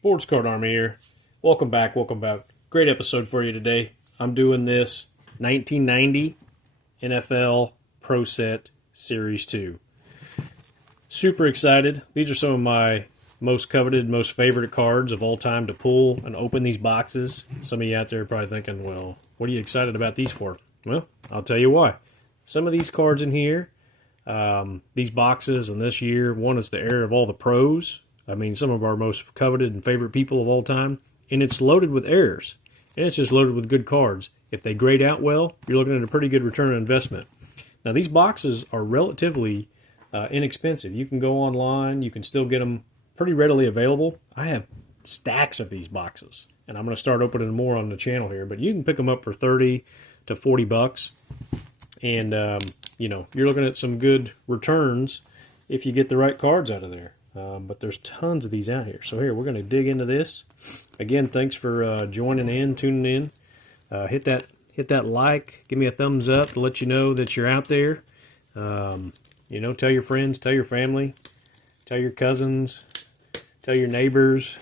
Sports Card Army here. Welcome back, welcome back. Great episode for you today. I'm doing this 1990 NFL Pro Set Series 2. Super excited. These are some of my most coveted, most favorite cards of all time to pull and open these boxes. Some of you out there are probably thinking, well, what are you excited about these for? Well, I'll tell you why. Some of these cards in here, these boxes, and this year, one is the era of all the pros. I mean, some of our most coveted and favorite people of all time. And it's loaded with errors. And it's just loaded with good cards. If they grade out well, you're looking at a pretty good return on investment. Now, these boxes are relatively inexpensive. You can go online. You can still get them pretty readily available. I have stacks of these boxes. And I'm going to start opening more on the channel here. But you can pick them up for 30 to 40 bucks. And, you're looking at some good returns if you get the right cards out of there. But there's tons of these out here. So here, we're going to dig into this. Again, thanks for joining in, tuning in. Hit that like, give me a thumbs up to let you know that you're out there. Tell your friends, tell your family, tell your cousins, tell your neighbors.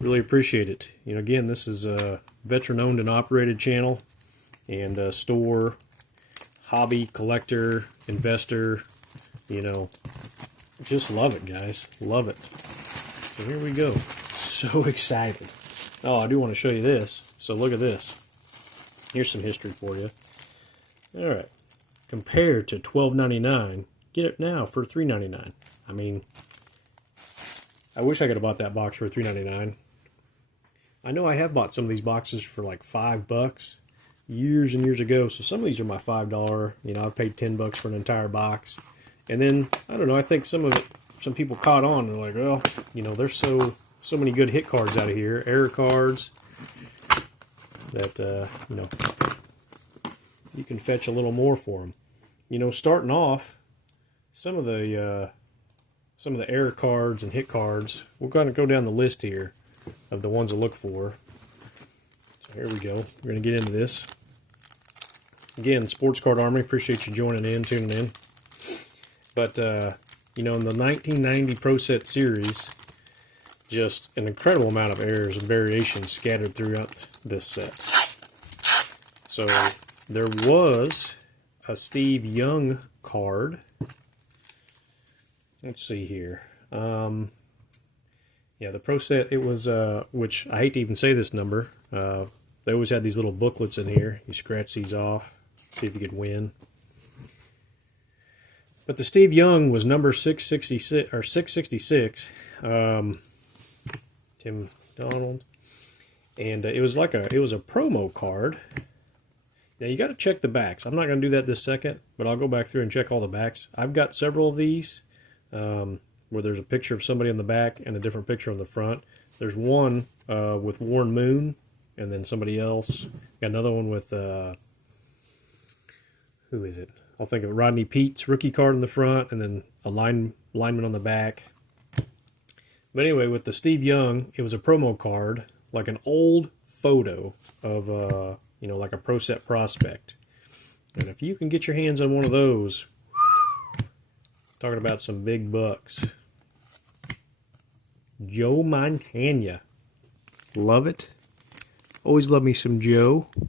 Really appreciate it. Again, this is a veteran-owned and operated channel and store, hobby, collector, investor, Just love it, guys. Love it. So here we go. So excited. Oh, I do want to show you this. So look at this. Here's some history for you. All right. Compared to $12.99, get it now for $3.99. I mean, I wish I could have bought that box for $3.99. I know I have bought some of these boxes for like $5 years and years ago. So some of these are my $5. I've paid $10 for an entire box. And then, I don't know, I think some people caught on. They're like, well, there's so many good hit cards out of here. Error cards that, you can fetch a little more for them. Starting off, some of the error cards and hit cards, we're going to go down the list here of the ones to look for. So here we go. We're going to get into this. Again, Sports Card Army, appreciate you joining in, tuning in. But, in the 1990 Pro Set Series, just an incredible amount of errors and variations scattered throughout this set. So, there was a Steve Young card. Let's see here. The Pro Set, it was, which I hate to even say this number. They always had these little booklets in here. You scratch these off, see if you could win. But the Steve Young was number 666 or 666. Tim Donald, and it was a promo card. Now you got to check the backs. I'm not going to do that this second, but I'll go back through and check all the backs. I've got several of these where there's a picture of somebody on the back and a different picture on the front. There's one with Warren Moon, and then somebody else. Got another one with who is it? I'll think of Rodney Pete's rookie card in the front, and then a lineman on the back. But anyway, with the Steve Young, it was a promo card, like an old photo of, like a Pro Set prospect. And if you can get your hands on one of those, talking about some big bucks. Joe Montana. Love it. Always love me some Joe. I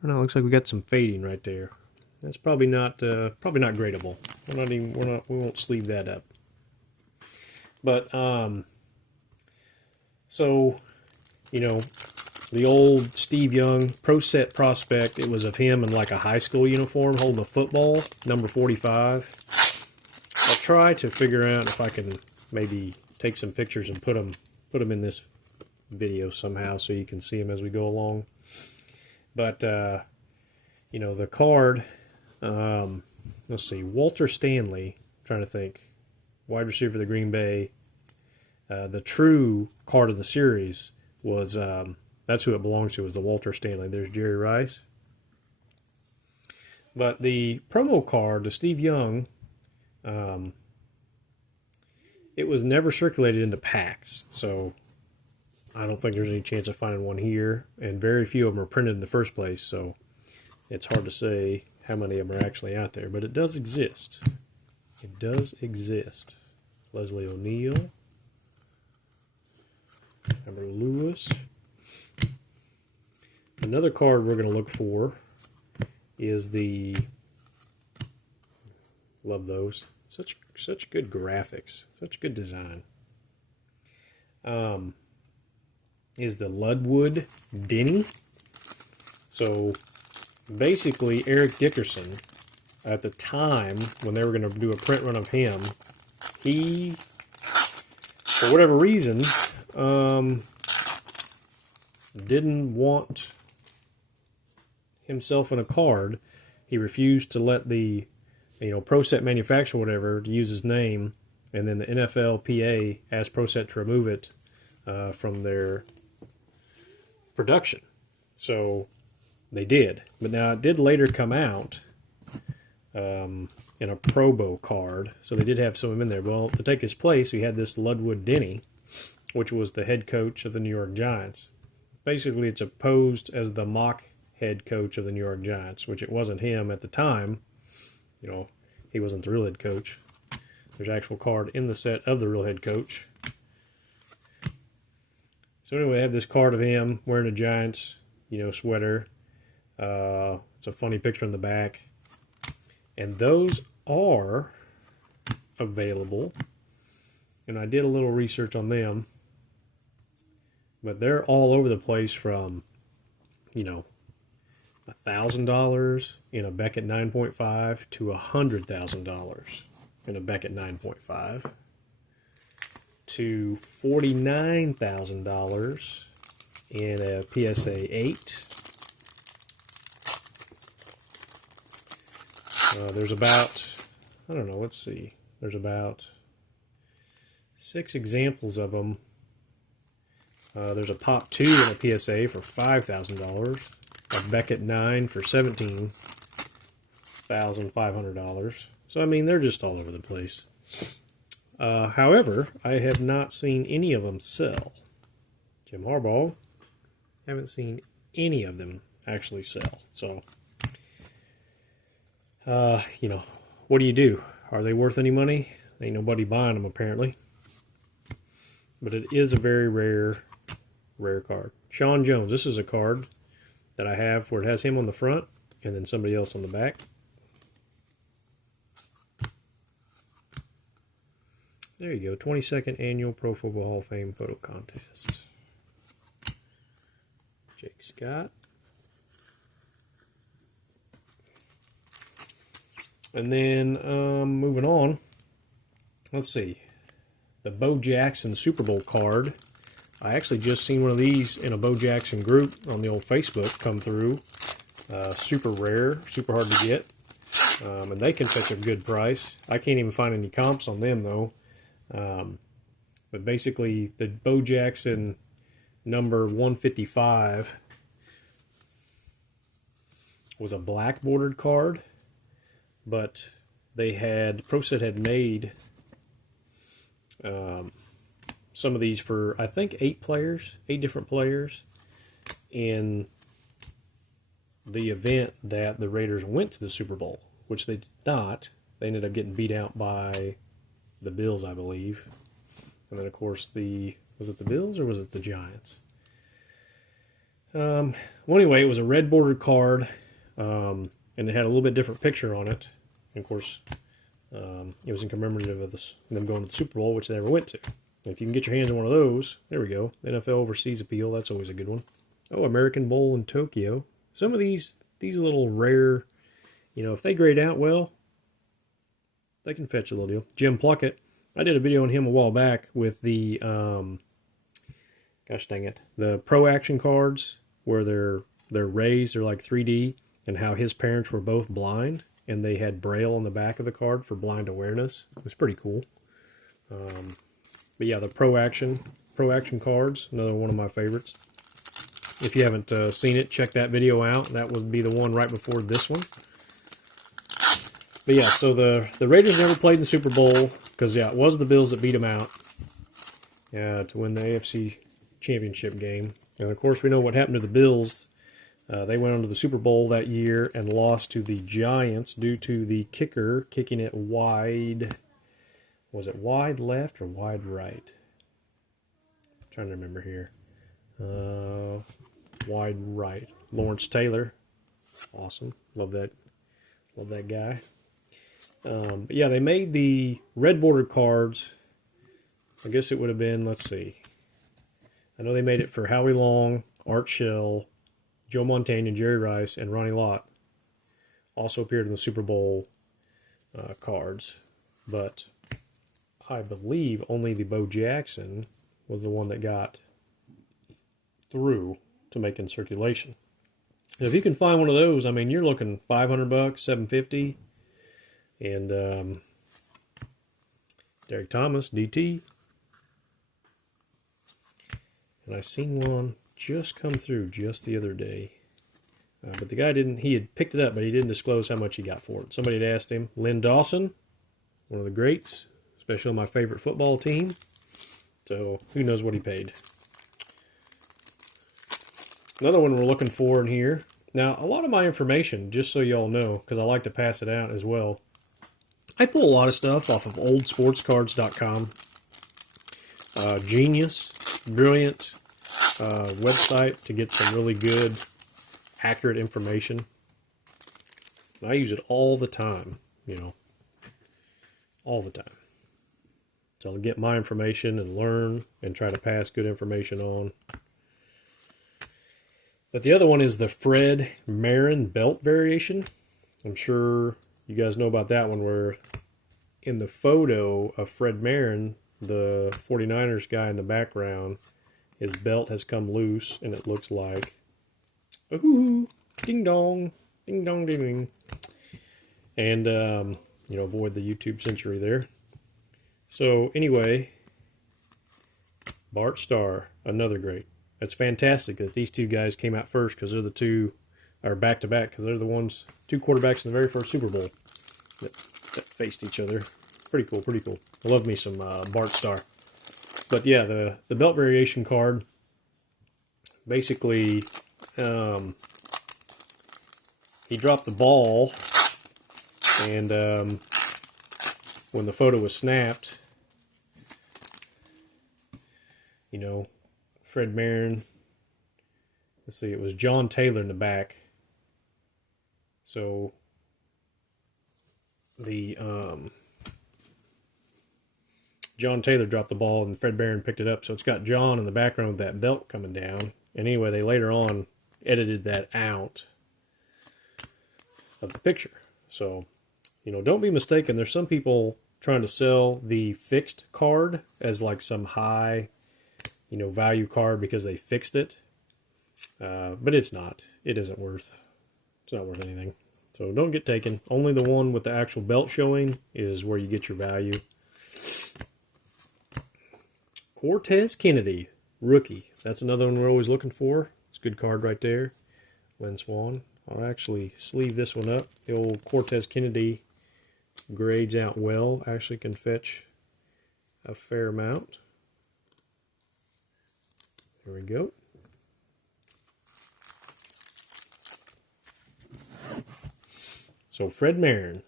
don't know, looks like we got some fading right there. That's probably not gradable. We won't sleeve that up. But the old Steve Young Pro Set prospect. It was of him in like a high school uniform holding a football, number 45. I'll try to figure out if I can maybe take some pictures and put them in this video somehow so you can see them as we go along. But the card. Let's see, Walter Stanley, I'm trying to think, wide receiver for the Green Bay. The true card of the series was, that's who it belongs to, is the Walter Stanley. There's Jerry Rice. But the promo card, the Steve Young, it was never circulated into packs, so I don't think there's any chance of finding one here, and very few of them are printed in the first place, so it's hard to say how many of them are actually out there, but it does exist. It does exist. Leslie O'Neal. Remember Lewis. Another card we're going to look for is the, love those, such good graphics, such good design. Is the Ludwood Denny. So basically Eric Dickerson, at the time when they were going to do a print run of him, he, for whatever reason, didn't want himself in a card. He refused to let the, Pro Set manufacturer, whatever, to use his name, and then the NFLPA asked Pro Set to remove it from their production. So they did. But now it did later come out in a Pro Bowl card, so they did have some of them in there. Well, to take his place, we had this Ludwood Denny, which was the head coach of the New York Giants. Basically, it's posed as the mock head coach of the New York Giants, which it wasn't him at the time. He wasn't the real head coach. There's an actual card in the set of the real head coach. So anyway, I have this card of him wearing a Giants, sweater. It's a funny picture in the back. And those are available. And I did a little research on them. But they're all over the place from, $1,000 in a Beckett 9.5 to $100,000 in a Beckett 9.5 to $49,000 in a PSA 8. There's about, let's see. There's about 6 examples of them. There's a Pop 2 in a PSA for $5,000. A Beckett 9 for $17,500. So, they're just all over the place. However, I have not seen any of them sell. Jim Harbaugh, haven't seen any of them actually sell. So, what do you do? Are they worth any money? Ain't nobody buying them, apparently. But it is a very rare card. Sean Jones. This is a card that I have where it has him on the front and then somebody else on the back. There you go. 22nd Annual Pro Football Hall of Fame Photo Contest. Jake Scott. And then moving on, let's see. The Bo Jackson Super Bowl card. I actually just seen one of these in a Bo Jackson group on the old Facebook come through. Super rare, super hard to get. And they can fetch a good price. I can't even find any comps on them, though. But basically, the Bo Jackson number 155 was a black bordered card. But Pro Set had made some of these for, I think, 8 different players, in the event that the Raiders went to the Super Bowl, which they did not. They ended up getting beat out by the Bills, I believe. And then, of course, was it the Bills or was it the Giants? Well, anyway, it was a red bordered card, and it had a little bit different picture on it. And, of course, it was in commemorative of them going to the Super Bowl, which they never went to. And if you can get your hands on one of those, there we go. NFL Overseas Appeal, that's always a good one. Oh, American Bowl in Tokyo. Some of these little rare, if they grade out well, they can fetch a little deal. Jim Plunkett, I did a video on him a while back with the, gosh dang it, the Pro Action cards where they're raised, they're like 3D, and how his parents were both blind, and they had Braille on the back of the card for blind awareness. It was pretty cool. But yeah, the Pro Action cards, another one of my favorites. If you haven't seen it, check that video out. That would be the one right before this one. But yeah, so the Raiders never played in the Super Bowl because, yeah, it was the Bills that beat them out to win the AFC Championship game. And, of course, we know what happened to the Bills. They went on to the Super Bowl that year and lost to the Giants due to the kicker kicking it wide. Was it wide left or wide right? I'm trying to remember here. Wide right. Lawrence Taylor. Awesome. Love that guy. But yeah, they made the red bordered cards. I guess it would have been, let's see. I know they made it for Howie Long, Art Shell, Joe Montana, Jerry Rice, and Ronnie Lott. Also appeared in the Super Bowl cards. But I believe only the Bo Jackson was the one that got through to make in circulation. And if you can find one of those, I mean, you're looking $500, $750. And Derek Thomas, DT. And I seen one just come through just the other day. But the guy he had picked it up, but he didn't disclose how much he got for it. Somebody had asked him. Lynn Dawson, one of the greats, especially on my favorite football team. So who knows what he paid. Another one we're looking for in here. Now, a lot of my information, just so y'all know, because I like to pass it out as well, I pull a lot of stuff off of oldsportscards.com. Genius, brilliant website to get some really good, accurate information. I use it all the time, all the time. So I'll get my information and learn and try to pass good information on. But the other one is the Fred Marin belt variation. I'm sure you guys know about that one, where in the photo of Fred Marin, the 49ers guy in the background, his belt has come loose, and it looks like, ooh, ding dong, ding dong, ding ding. And, avoid the YouTube century there. So, anyway, Bart Starr, another great. It's fantastic that these two guys came out first, because they're the two, or back-to-back, because they're the ones, two quarterbacks in the very first Super Bowl that faced each other. Pretty cool, pretty cool. I love me some Bart Starr. But yeah, the belt variation card, basically, he dropped the ball, and when the photo was snapped, Fred Marin, let's see, it was John Taylor in the back. So the John Taylor dropped the ball and Fred Marin picked it up. So it's got John in the background with that belt coming down. And anyway, they later on edited that out of the picture. So, don't be mistaken. There's some people trying to sell the fixed card as like some high, value card because they fixed it. But it's not. It isn't worth. It's not worth anything. So don't get taken. Only the one with the actual belt showing is where you get your value. Cortez Kennedy, rookie. That's another one we're always looking for. It's a good card right there. Lynn Swan. I'll actually sleeve this one up. The old Cortez Kennedy grades out well. Actually can fetch a fair amount. There we go. So Fred Marin.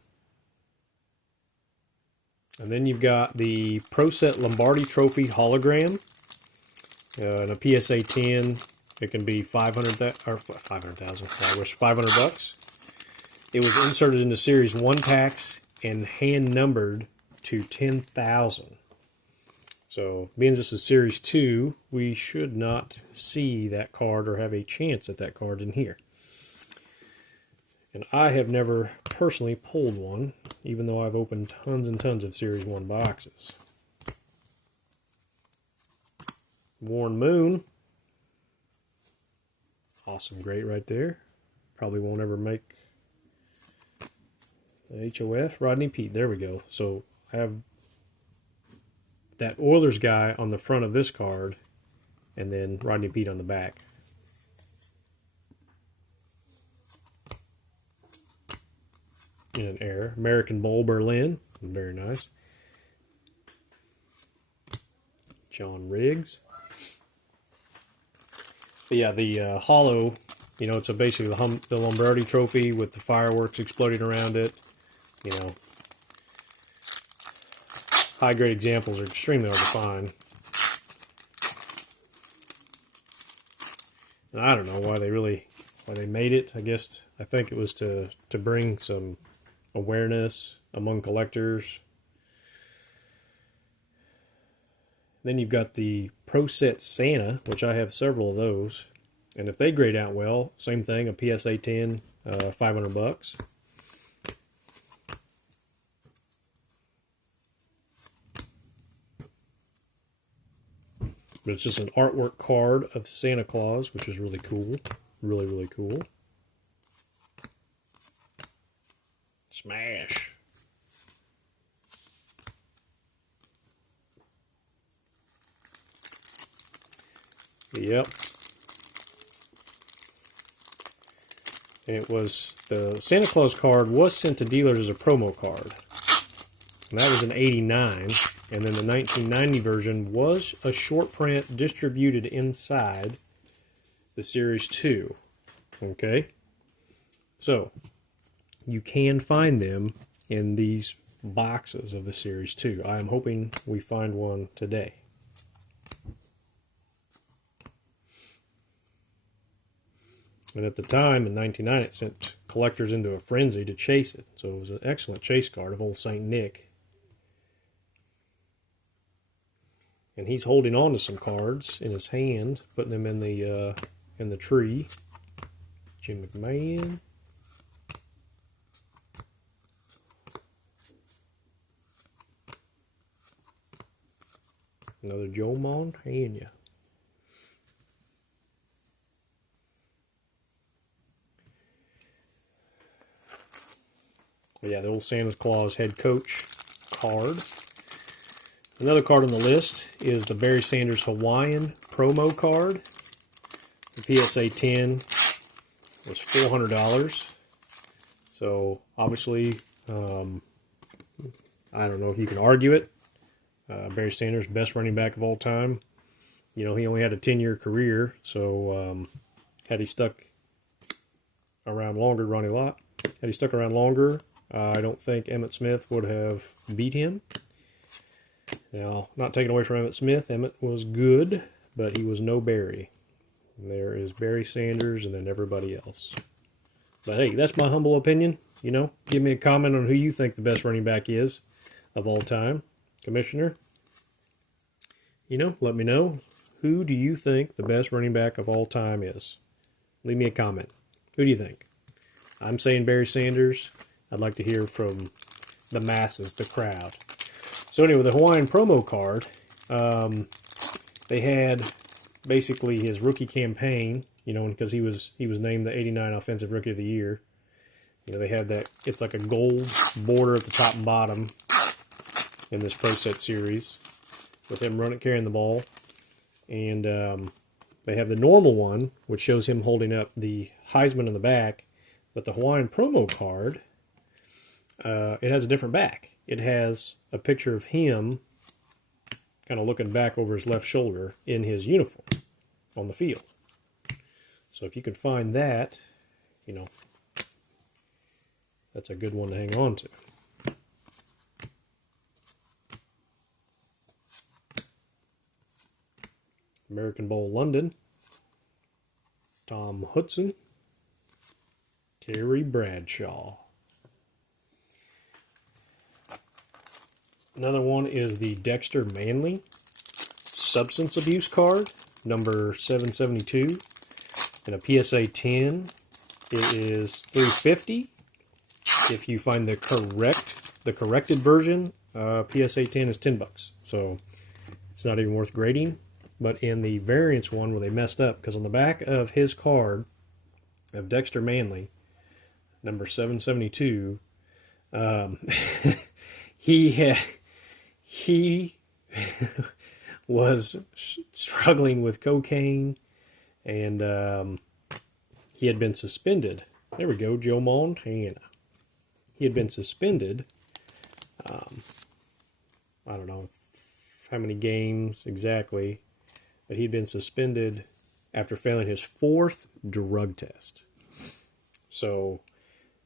And then you've got the Pro Set Lombardi Trophy hologram. And a PSA 10. It can be 500,000 or 500,000. I wish $500. It was inserted into Series 1 packs and hand numbered to 10,000. So, being this is Series 2, we should not see that card or have a chance at that card in here. And I have never personally pulled one, even though I've opened tons and tons of Series 1 boxes. Warren Moon. Awesome, great right there. Probably won't ever make the HOF. Rodney Peete, there we go. So I have that Oilers guy on the front of this card, and then Rodney Peete on the back. In an error. American Bowl Berlin, very nice. John Riggs. But yeah, the hollow, it's basically the Lombardi Trophy with the fireworks exploding around it. High-grade examples are extremely hard to find. And I don't know why they made it. I think it was to bring some awareness among collectors. Then you've got the Pro Set Santa, which I have several of those. And if they grade out well, same thing, a PSA 10, $500. But it's just an artwork card of Santa Claus, which is really cool. Really, really cool. Smash. Yep. And it was, the Santa Claus card was sent to dealers as a promo card. And that was in '89. And then the 1990 version was a short print distributed inside the Series 2. Okay? So, you can find them in these boxes of the Series 2. I am hoping we find one today. And at the time, in 1999, it sent collectors into a frenzy to chase it. So it was an excellent chase card of old St. Nick. And he's holding on to some cards in his hand, putting them in the tree. Jim McMahon. Another Joe Montana. Yeah, the old Santa Claus head coach card. Another card on the list is the Barry Sanders Hawaiian promo card. The PSA 10 was $400. So obviously, I don't know if you can argue it. Barry Sanders, best running back of all time. You know, he only had a 10-year career, so had he stuck around longer, Ronnie Lott, had he stuck around longer, I don't think Emmitt Smith would have beat him. Now, not taking away from Emmitt Smith, Emmitt was good, but he was no Barry. And there is Barry Sanders and then everybody else. But hey, that's my humble opinion. You know, give me a comment on who you think the best running back is of all time. Commissioner, you know, let me know. Who do you think the best running back of all time is? Leave me a comment. Who do you think? I'm saying Barry Sanders. I'd like to hear from the masses, the crowd. So anyway, the Hawaiian promo card, they had basically his rookie campaign, you know, because he was named the '89 Offensive Rookie of the Year. You know, they had that, it's like a gold border at the top and bottom in this Pro Set series with him carrying the ball. And they have the normal one, which shows him holding up the Heisman in the back. But the Hawaiian promo card, it has a different back. It has a picture of him kind of looking back over his left shoulder in his uniform on the field. So if you can find that, you know, that's a good one to hang on to. American Bowl London, Tom Hudson, Terry Bradshaw. Another one is the Dexter Manley substance abuse card, number 772, and a PSA 10. It is $350. If you find the corrected version, PSA 10 is $10. So it's not even worth grading. But in the variance one where they messed up, because on the back of his card of Dexter Manley, number 772, he was struggling with cocaine, and he had been suspended. There we go, Joe Montana. He had been suspended. I don't know how many games exactly, but he'd been suspended after failing his 4th drug test. So,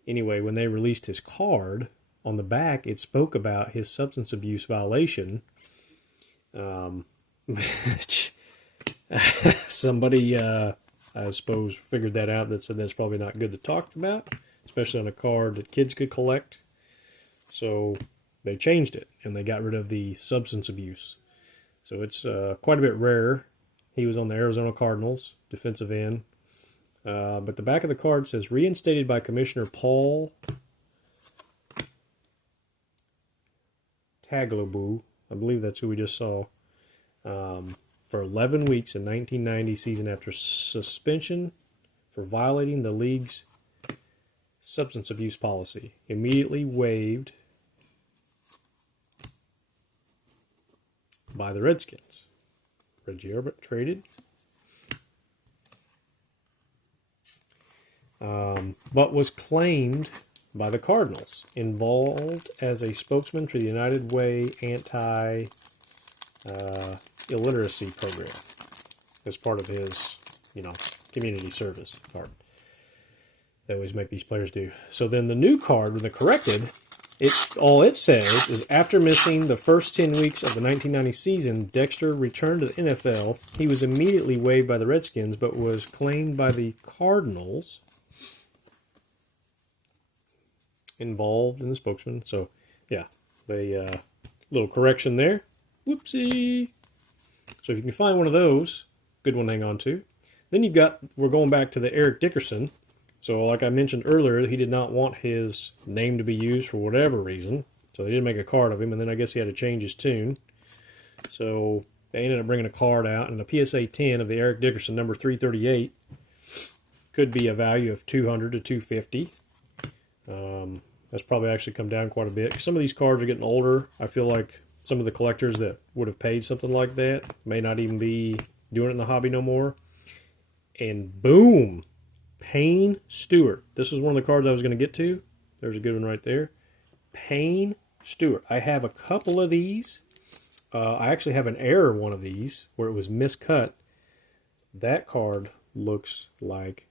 anyway, when they released his card, on the back, it spoke about his substance abuse violation. Somebody, I I suppose, figured that out, that said that's probably not good to talk about, especially on a card that kids could collect. So they changed it, and they got rid of the substance abuse. So it's quite a bit rarer. He was on the Arizona Cardinals, defensive end. But the back of the card says, reinstated by Commissioner Paul Tagliabue, I believe that's who we just saw, for 11 weeks in 1990 season after suspension for violating the league's substance abuse policy. Immediately waived by the Redskins. Reggie Herbert traded. But was claimed by the Cardinals, involved as a spokesman for the United Way anti-illiteracy program as part of his, community service part. They always make these players do. So then the new card, when they're corrected, all it says is, after missing the first 10 weeks of the 1990 season, Dexter returned to the NFL. He was immediately waived by the Redskins, but was claimed by the Cardinals, involved in the spokesman. So, yeah, they little correction there. Whoopsie. So if you can find one of those, good one to hang on to. Then we're going back to the Eric Dickerson. So like I mentioned earlier, he did not want his name to be used for whatever reason. So they didn't make a card of him, and then I guess he had to change his tune. So they ended up bringing a card out, and the PSA 10 of the Eric Dickerson, number 338, could be a value of $200 to $250. That's probably actually come down quite a bit. Some of these cards are getting older. I feel like some of the collectors that would have paid something like that may not even be doing it in the hobby no more. And boom, Payne Stewart. This was one of the cards I was going to get to. There's a good one right there. Payne Stewart. I have a couple of these. I actually have an error one of these where it was miscut. That card looks like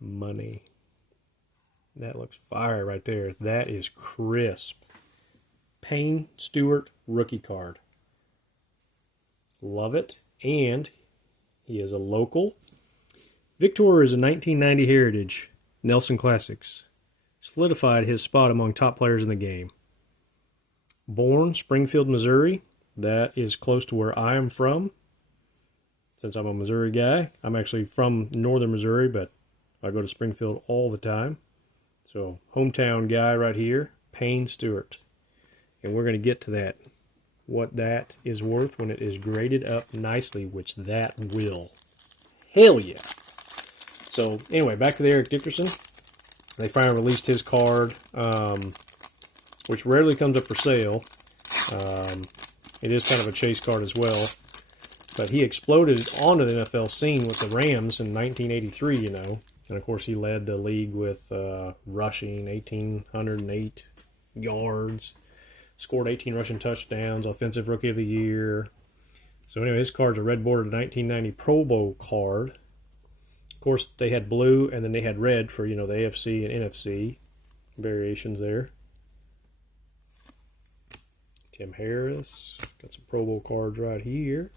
money. That looks fire right there. That is crisp. Payne Stewart rookie card. Love it. And he is a local. Victor is a 1990 heritage. Nelson Classics. Solidified his spot among top players in the game. Born Springfield, Missouri. That is close to where I am from. Since I'm a Missouri guy. I'm actually from northern Missouri, but I go to Springfield all the time. So, hometown guy right here, Payne Stewart. And we're going to get to that, what that is worth when it is graded up nicely, which that will. Hell yeah. So, anyway, back to the Eric Dickerson. They finally released his card, which rarely comes up for sale. It is kind of a chase card as well. But he exploded onto the NFL scene with the Rams in 1983, And, of course, he led the league with rushing, 1,808 yards, scored 18 rushing touchdowns, Offensive Rookie of the Year. So, anyway, his card's a red-bordered 1990 Pro Bowl card. Of course, they had blue, and then they had red for, the AFC and NFC variations there. Tim Harris. Got some Pro Bowl cards right here.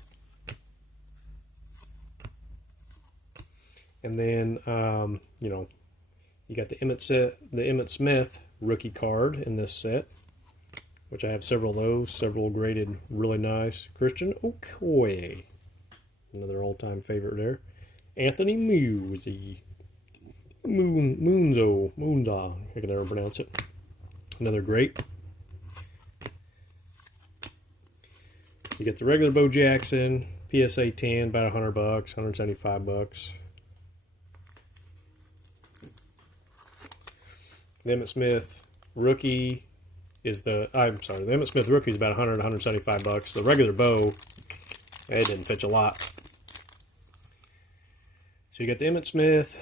And then, you got the Emmitt Smith rookie card in this set, which I have several of those, several graded really nice. Christian Okoye, another all-time favorite there. Anthony Moonza, I can never pronounce it. Another great. You get the regular Bo Jackson, PSA 10, about $100, $175. The Emmitt Smith rookie is the Emmitt Smith rookie is about $100, $175. The regular Bo, it didn't fetch a lot. So you got the Emmitt Smith,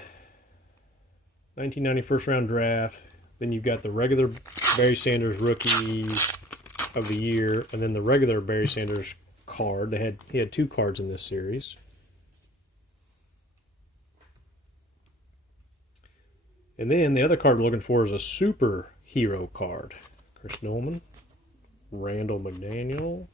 1990 first round draft. Then you've got the regular Barry Sanders rookie of the year, and then the regular Barry Sanders card. He had two cards in this series. And then the other card we're looking for is a superhero card. Chris Nolan, Randall McDaniel.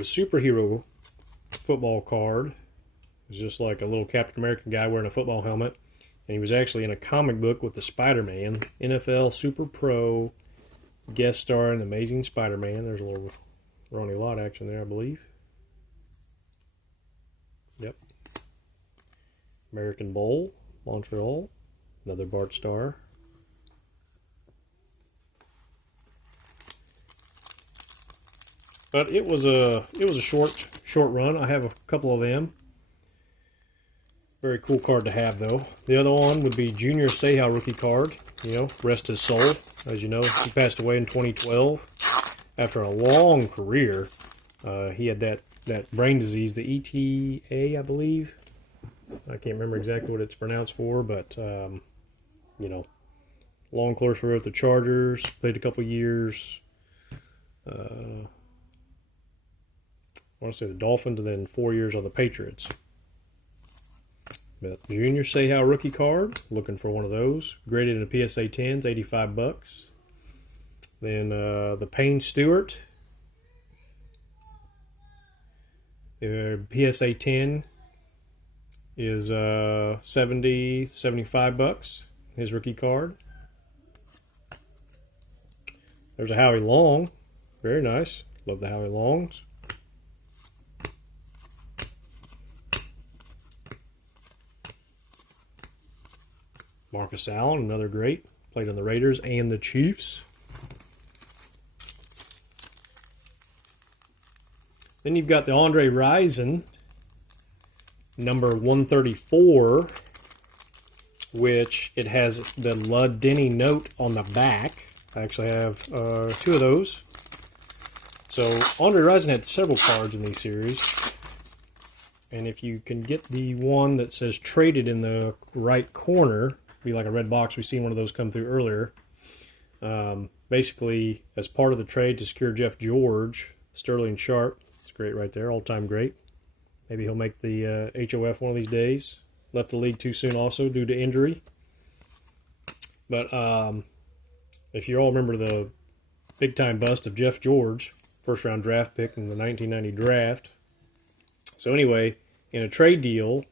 The superhero football card is just like a little Captain America guy wearing a football helmet. And he was actually in a comic book with the Spider-Man. NFL Super Pro guest star in Amazing Spider-Man. There's a little Ronnie Lott action there, I believe. Yep. American Bowl, Montreal. Another Bart Starr. But it was a short run. I have a couple of them. Very cool card to have, though. The other one would be Junior Seau rookie card. You know, rest his soul. As you know, he passed away in 2012 after a long career. He had that brain disease, the ETA, I believe. I can't remember exactly what it's pronounced for, but you know, long career with the Chargers. Played a couple years. I want to say the Dolphins, and then 4 years on the Patriots. But Junior Seau rookie card, looking for one of those. Graded in a PSA 10s, $85. Then the Payne Stewart, PSA 10 is 70, $75. His rookie card. There's a Howie Long, very nice. Love the Howie Longs. Marcus Allen, another great. Played on the Raiders and the Chiefs. Then you've got the Andre Rison, number 134, which it has the Lud Denny note on the back. I actually have 2 of those. So Andre Rison had several cards in these series. And if you can get the one that says traded in the right corner, be like a red box. We've seen one of those come through earlier. Basically, as part of the trade to secure Jeff George, Sterling Sharp. It's great right there, all-time great. Maybe he'll make the HOF one of these days. Left the league too soon also due to injury. But if you all remember the big-time bust of Jeff George, first-round draft pick in the 1990 draft. So anyway, in a trade deal,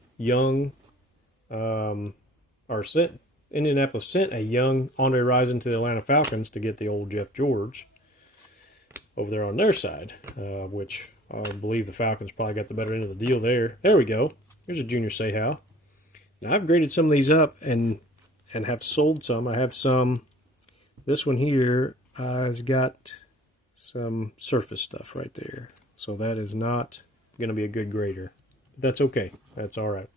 Indianapolis sent a young Andre Rison to the Atlanta Falcons to get the old Jeff George over there on their side, which I believe the Falcons probably got the better end of the deal there. There we go. Here's a Junior Seau. Now, I've graded some of these up and have sold some. I have some. This one here has got some surface stuff right there. So that is not going to be a good grader. But that's okay. That's all right.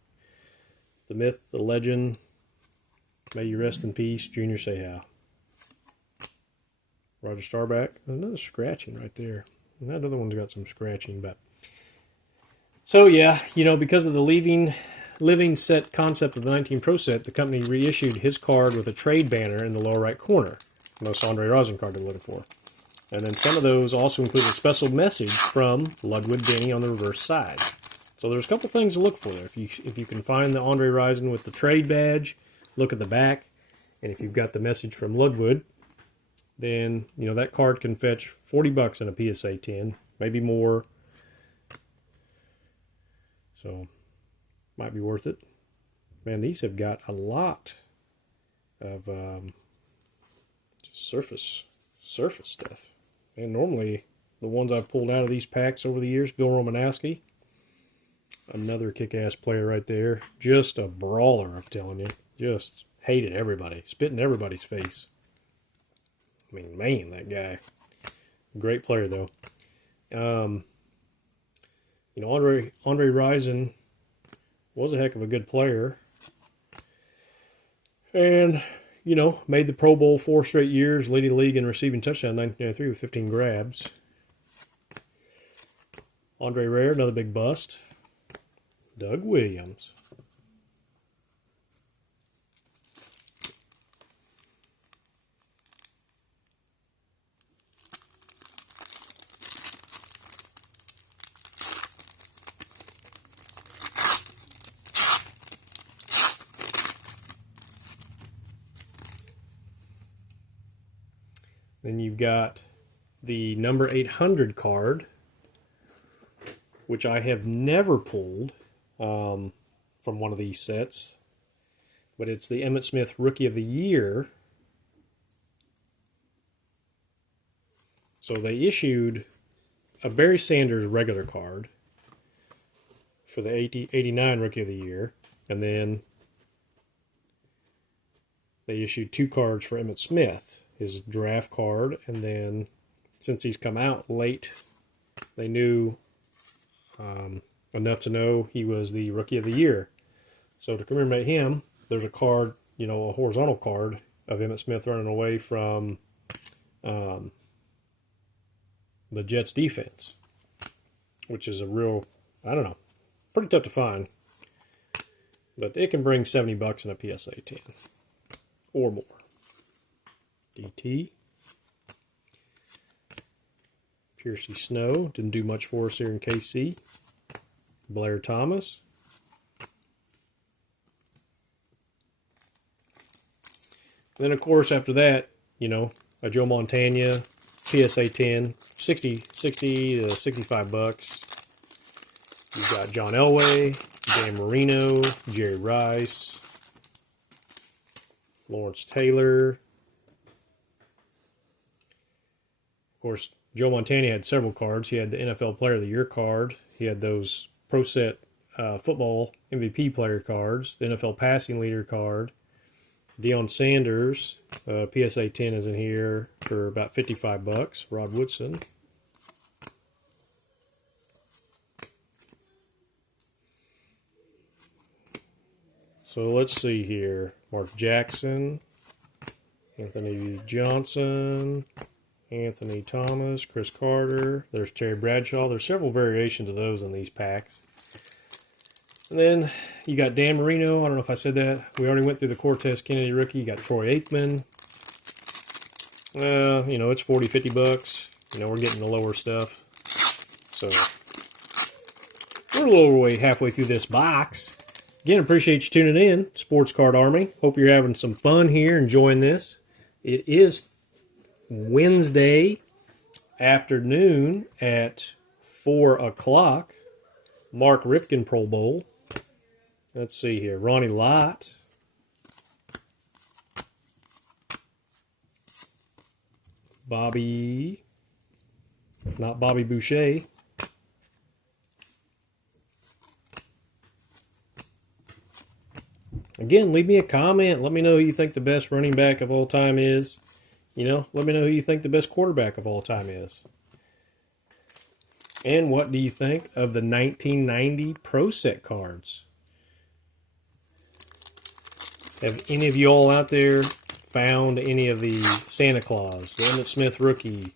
The myth, the legend, may you rest in peace, Junior Seau. Roger Staubach, another scratching right there. And that other one's got some scratching, but so yeah, you know, because of the living set concept of the 19 Pro set, the company reissued his card with a trade banner in the lower right corner. Most Andre Rison card they're looking for. And then some of those also include a special message from Ludwig Denny on the reverse side. So there's a couple things to look for there. If you can find the Andre Rison with the trade badge, look at the back, and if you've got the message from Ludwig, then you know that card can fetch $40 in a PSA 10, maybe more. So might be worth it. Man, these have got a lot of surface stuff. And normally the ones I've pulled out of these packs over the years, Bill Romanowski, another kick-ass player right there. Just a brawler, I'm telling you. Just hated everybody. Spit in everybody's face. I mean, man, that guy. Great player, though. You know, Andre Rison was a heck of a good player. And, you know, made the Pro Bowl 4 straight years, leading the league in receiving touchdown in 1993 with 15 grabs. Andre Rare, another big bust. Doug Williams. Then you've got the number 800 card which I have never pulled from one of these sets. But it's the Emmitt Smith Rookie of the Year. So they issued a Barry Sanders regular card for the 89 Rookie of the Year. And then they issued 2 cards for Emmitt Smith, his draft card. And then since he's come out late, they knew enough to know he was the Rookie of the Year. So to commemorate him, there's a card, a horizontal card of Emmitt Smith running away from the Jets defense, which is a real, pretty tough to find. But it can bring $70 in a PSA 10 or more. DT. Piercy Snow didn't do much for us here in KC. Blair Thomas. And then, of course, after that, a Joe Montana PSA 10, 60 to $65. You've got John Elway, Dan Marino, Jerry Rice, Lawrence Taylor. Of course, Joe Montana had several cards. He had the NFL Player of the Year card. He had those Pro Set football MVP player cards, the NFL Passing Leader card. Deion Sanders, PSA 10 is in here for about $55. Rod Woodson. So let's see here. Mark Jackson, Anthony Johnson, Anthony Thomas, Chris Carter. There's Terry Bradshaw. There's several variations of those in these packs. And then you got Dan Marino. I don't know if I said that. We already went through the Cortez Kennedy rookie. You got Troy Aikman. It's $40, $50. We're getting the lower stuff. So we're a little way halfway through this box. Again, appreciate you tuning in, Sports Card Army. Hope you're having some fun here, enjoying this. It is Wednesday afternoon at 4 o'clock. Mark Ripken Pro Bowl. Let's see here. Ronnie Lott. Not Bobby Boucher. Again, leave me a comment. Let me know who you think the best running back of all time is. Let me know who you think the best quarterback of all time is. And what do you think of the 1990 Pro Set cards? Have any of you all out there found any of the Santa Claus, the Emmitt Smith rookie,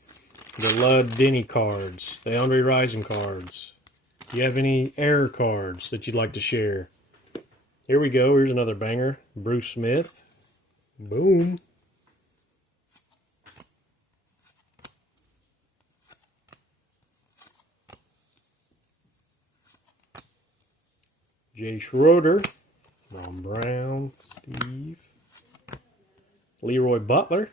the Lud Denny cards, the Andre Rison cards? Do you have any error cards that you'd like to share? Here we go. Here's another banger. Bruce Smith. Boom. Jay Schroeder. Ron Brown. Steve. Leroy Butler.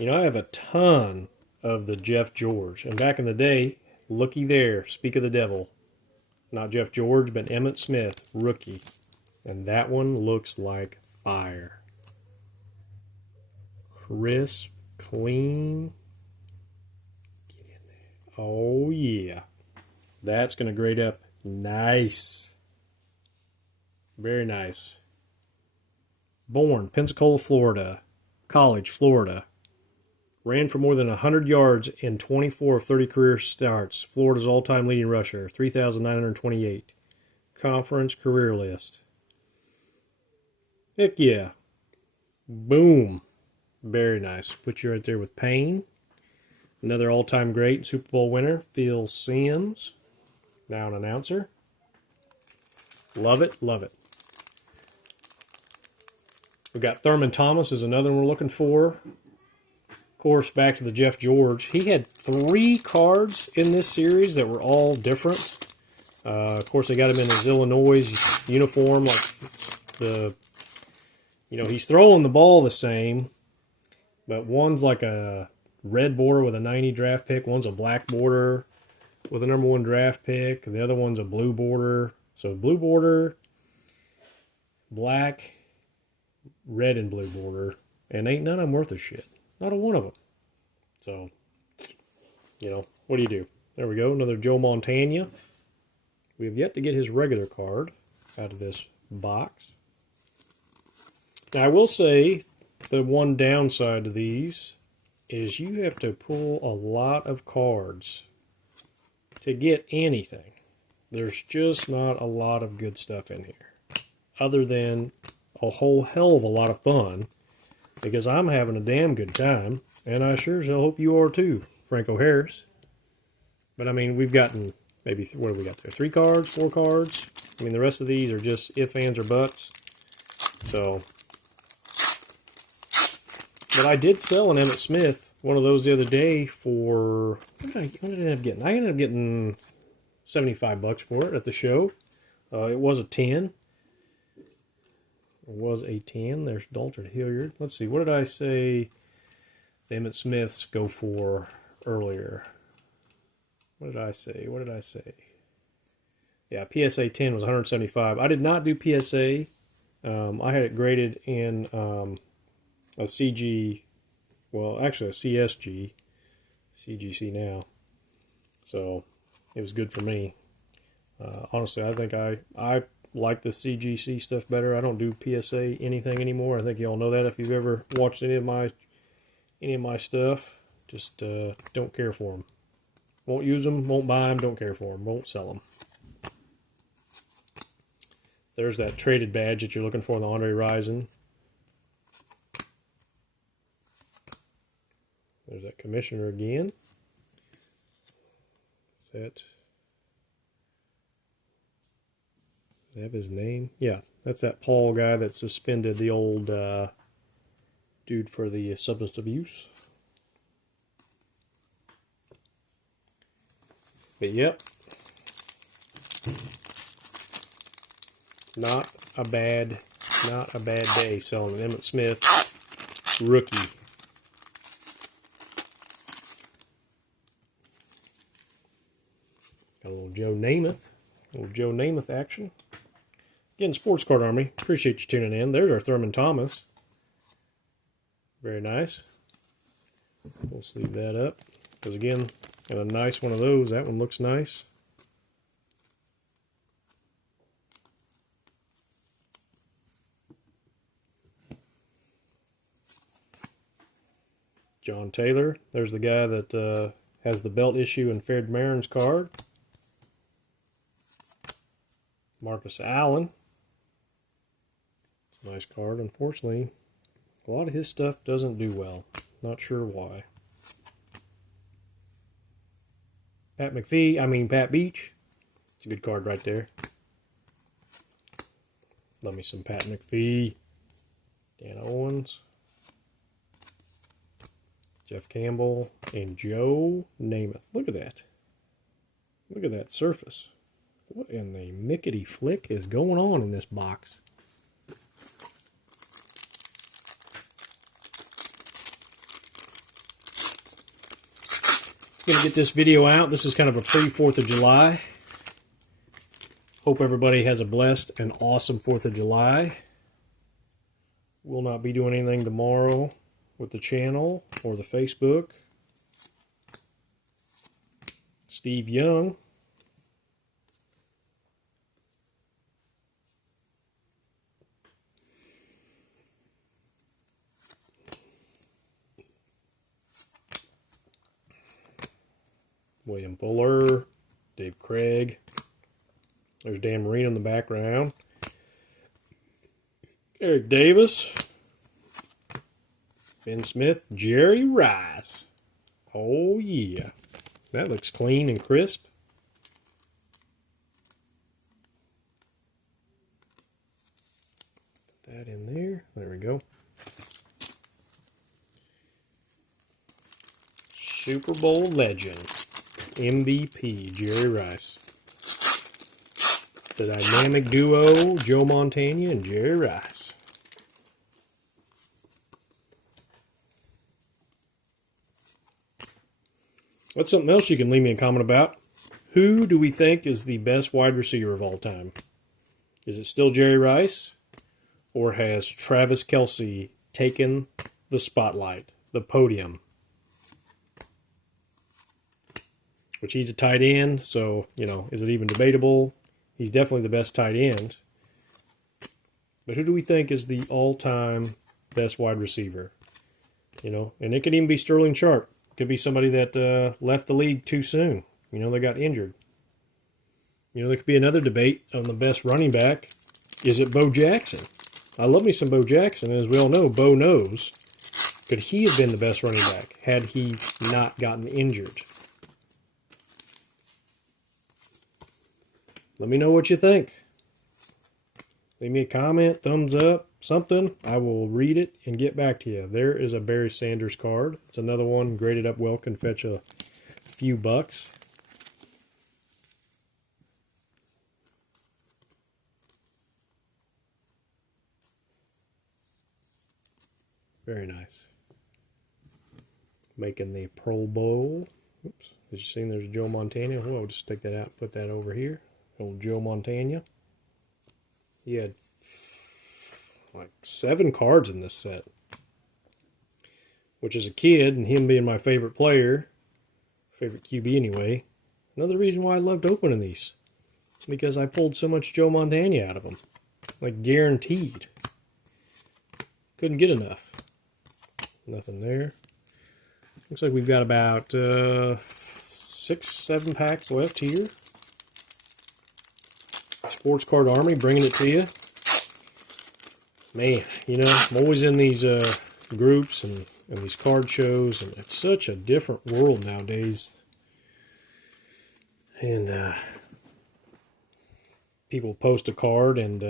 I have a ton of the Jeff George. And back in the day, looky there, speak of the devil. Not Jeff George, but Emmitt Smith, rookie. And that one looks like fire. Crisp, clean. Get in there. Oh, yeah. That's going to grade up nice. Very nice. Born, Pensacola, Florida. College, Florida. Ran for more than 100 yards in 24 of 30 career starts. Florida's all-time leading rusher, 3,928. Conference career list. Heck yeah. Boom. Very nice. Put you right there with Payne. Another all-time great Super Bowl winner, Phil Simms. Now an announcer. Love it, love it. We've got Thurman Thomas is another one we're looking for. Of course, back to the Jeff George. He had 3 cards in this series that were all different. Of course, they got him in his Illinois uniform. He's throwing the ball the same, but one's like a red border with a 90 draft pick. One's a black border. with a #1 draft pick. The other one's a blue border. So blue border, black, red and blue border. And ain't none of them worth a shit. Not a one of them. So, you know, what do you do? There we go. Another Joe Montana. We have yet to get his regular card out of this box. Now, I will say the one downside to these is you have to pull a lot of cards to get anything. There's just not a lot of good stuff in here, other than a whole hell of a lot of fun, because I'm having a damn good time, and I sure as hell hope you are too, Franco Harris. But I mean, we've gotten maybe, what have we got there? 3 cards, 4 cards. I mean, the rest of these are just if, ands, or buts. So, but I did sell an Emmitt Smith, one of those the other day for, what did I end up getting? I ended up getting $75 for it at the show. It was a 10. It was a 10. There's Dalton Hilliard. Let's see, what did I say the Emmitt Smiths go for earlier? What did I say? Yeah, PSA 10 was 175. I did not do PSA. I had it graded in a CG, well, actually a CSG, CGC now. So it was good for me. Honestly, I think I like the CGC stuff better. I don't do PSA anything anymore. I think y'all know that if you've ever watched any of my stuff. Just don't care for them. Won't use them, won't buy them, don't care for them, won't sell them. There's that traded badge that you're looking for in the Andre Rison. There's that commissioner again. Does that have his name? Yeah, that's that Paul guy that suspended the old dude for the substance abuse. But yep, not a bad day selling an Emmitt Smith rookie. Got a little Joe Namath action. Again, Sports Card Army, appreciate you tuning in. There's our Thurman Thomas. Very nice. We'll sleeve that up. Because again, got a nice one of those. That one looks nice. John Taylor. There's the guy that has the belt issue in Fred Marin's card. Marcus Allen. Nice card. Unfortunately, a lot of his stuff doesn't do well. Not sure why. Pat Beach. It's a good card right there. Love me some Pat McPhee. Dan Owens. Jeff Campbell. And Joe Namath. Look at that. Look at that surface. What in the mickety flick is going on in this box? Going to get this video out. This is kind of a pre-4th of July. Hope everybody has a blessed and awesome 4th of July. Will not be doing anything tomorrow with the channel or the Facebook. Steve Young. William Fuller, Dave Craig. There's Dan Marino in the background. Eric Davis. Ben Smith. Jerry Rice. Oh, yeah. That looks clean and crisp. Put that in there. There we go. Super Bowl legend. MVP, Jerry Rice. The dynamic duo, Joe Montana and Jerry Rice. What's something else you can leave me a comment about? Who do we think is the best wide receiver of all time? Is it still Jerry Rice? Or has Travis Kelce taken the spotlight, the podium? Which he's a tight end, so, is it even debatable? He's definitely the best tight end. But who do we think is the all-time best wide receiver? And it could even be Sterling Sharp. It could be somebody that left the league too soon. They got injured. There could be another debate on the best running back. Is it Bo Jackson? I love me some Bo Jackson, and as we all know, Bo knows. Could he have been the best running back had he not gotten injured? Let me know what you think. Leave me a comment, thumbs up, something. I will read it and get back to you. There is a Barry Sanders card. It's another one graded up well, can fetch a few bucks. Very nice. Making the Pro Bowl. Oops. As you seen, there's Joe Montana. Well, I'll just take that out and put that over here. Old Joe Montana. He had like 7 cards in this set. Which as a kid, and him being my favorite player, favorite QB anyway, another reason why I loved opening these. Because I pulled so much Joe Montana out of them. Like guaranteed. Couldn't get enough. Nothing there. Looks like we've got about 6-7 packs left here. Sports Card Army bringing it to you. Man, I'm always in these groups and these card shows, and it's such a different world nowadays. And people post a card, and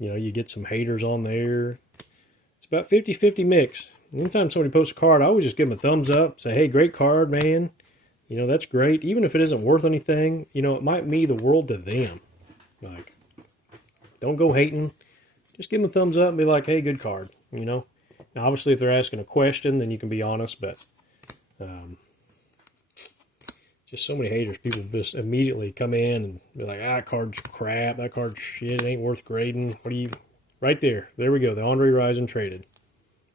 you get some haters on there. It's about 50-50 mix. Anytime somebody posts a card, I always just give them a thumbs up. Say, hey, great card, man. That's great. Even if it isn't worth anything, it might mean the world to them. Like, don't go hating. Just give them a thumbs up and be like, hey, good card. Now, obviously, if they're asking a question, then you can be honest. But just so many haters. People just immediately come in and be like, that card's crap. That card's shit. It ain't worth grading. What do you... Right there. There we go. The Andre Rison traded.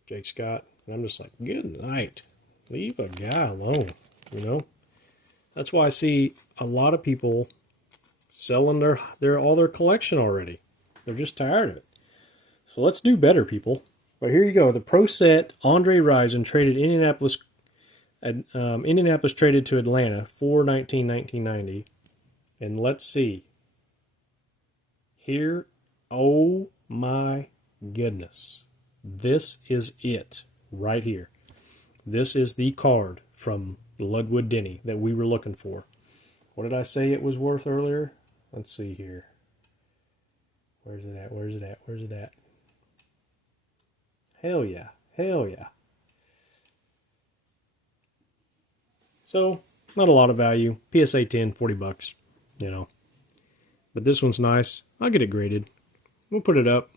Jake Scott. And I'm just like, good night. Leave a guy alone. That's why I see a lot of people selling all their collection already. They're just tired of it. So let's do better, people. But here you go. The Pro Set Andre Rison traded Indianapolis traded to Atlanta for 1990. And let's see. Here, oh my goodness. This is it right here. This is the card from Ludwood Denny that we were looking for. What did I say it was worth earlier? Let's see here. Where's it at? Where's it at? Where's it at? Hell yeah. Hell yeah. So, not a lot of value. PSA 10, 40 bucks, But this one's nice. I'll get it graded. We'll put it up.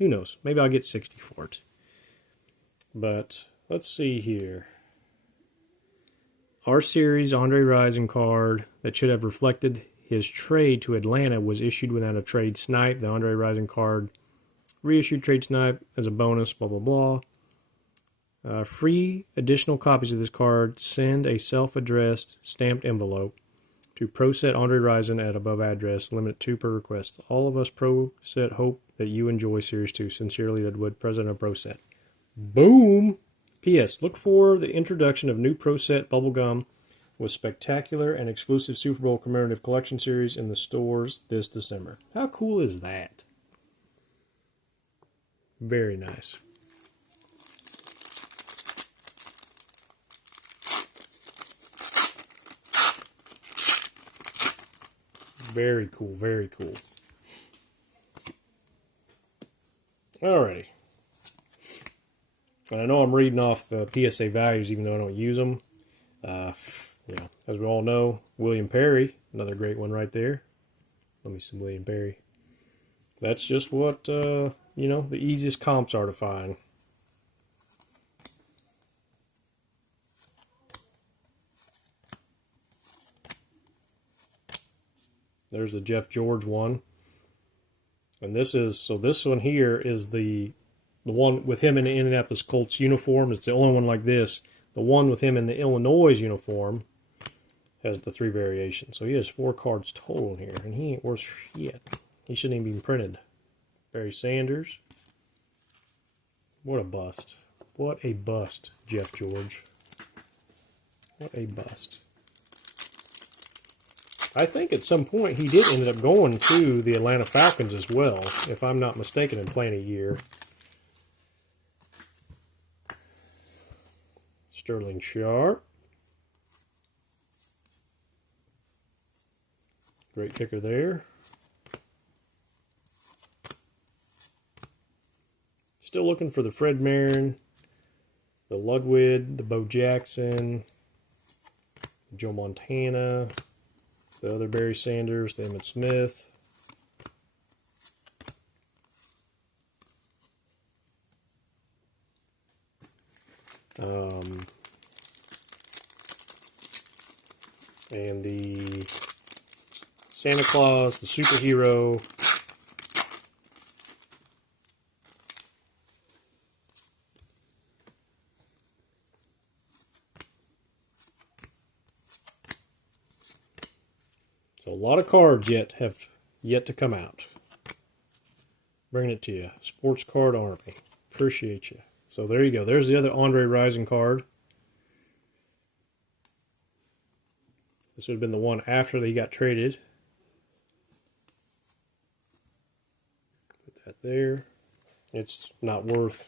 Who knows? Maybe I'll get 60 for it. But let's see here. Our series Andre Rison card that should have reflected his trade to Atlanta was issued without a trade snipe. The Andre Rison card reissued trade snipe as a bonus, blah, blah, blah. Free additional copies of this card. Send a self-addressed stamped envelope to Pro Set Andre Rison at above address. Limit 2 per request. All of us Pro Set hope that you enjoy Series 2. Sincerely, Ludwood, President of Pro Set. Boom! P.S. Look for the introduction of new Pro Set bubblegum with spectacular and exclusive Super Bowl commemorative collection series in the stores this December. How cool is that? Very nice. Very cool, very cool. Alrighty. And I know I'm reading off the PSA values even though I don't use them. As we all know, William Perry, another great one right there. Let me see William Perry. That's just what, the easiest comps are to find. There's the Jeff George one. And this one here is the one with him in the Indianapolis Colts uniform. It's the only one like this. The one with him in the Illinois uniform has the 3 variations. So he has 4 cards total here, and he ain't worth shit. He shouldn't even be printed. Barry Sanders. What a bust. What a bust, Jeff George. What a bust. I think at some point he did end up going to the Atlanta Falcons as well, if I'm not mistaken, and playing a year. Sterling Sharp. Great kicker there. Still looking for the Fred Marin, the Ludwig, the Bo Jackson, Joe Montana, the other Barry Sanders, the Emmitt Smith. And the Santa Claus, the superhero. So a lot of cards have yet to come out. Bringing it to you. Sports Card Army. Appreciate you. So there you go. There's the other Andre Rison card. This would have been the one after they got traded. Put that there. It's not worth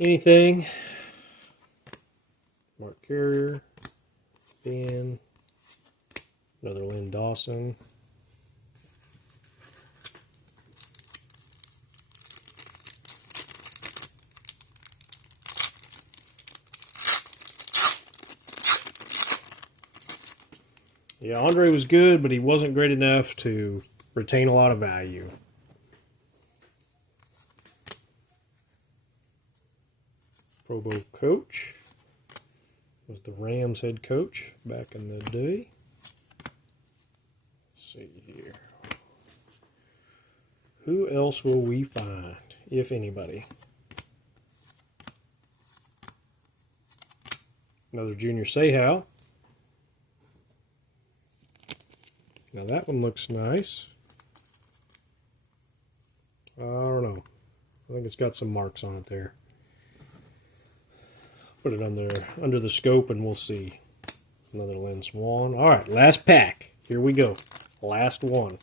anything. Mark Carrier. Ben. Another Lynn Dawson. Yeah, Andre was good, but he wasn't great enough to retain a lot of value. Pro Bowl coach. Was the Rams head coach back in the day. See here. Who else will we find, if anybody? Another Junior Seau. Now that one looks nice. I don't know. I think it's got some marks on it there. Put it under the scope and we'll see. Another Lynn Swan. All right, last pack. Here we go. Last one.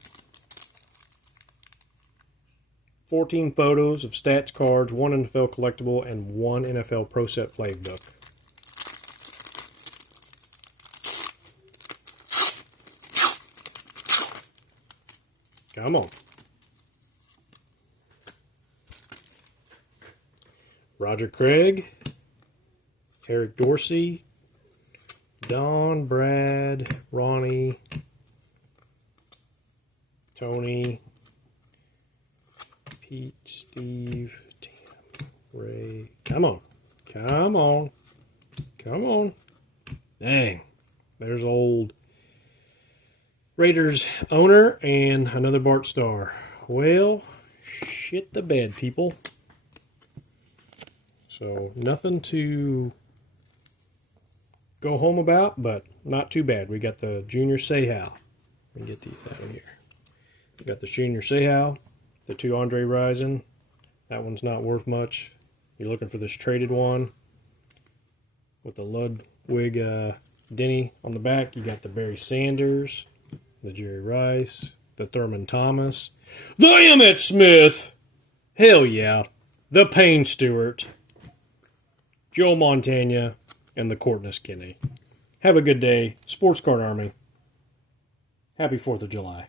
14 photos of stats cards, 1 NFL collectible, and 1 NFL Pro Set Playbook. Come on. Roger Craig, Eric Dorsey, Don, Brad, Ronnie, Tony, Pete, Steve, Tim, Ray. Come on. Come on. Come on. Dang. There's old Raiders owner and another Bart Starr. Well, shit the bed, people. So, nothing to go home about, but not too bad. We got the Junior Seau. Let me get these out of here. We got the Junior Seau, the 2 Andre Rison. That one's not worth much. You're looking for this traded one with the Ludwig Denny on the back. You got the Barry Sanders, the Jerry Rice, the Thurman Thomas, the Emmitt Smith. Hell yeah. The Payne Stewart, Joe Montana, and the Courtney Kinney. Have a good day. Sports Card Army. Happy 4th of July.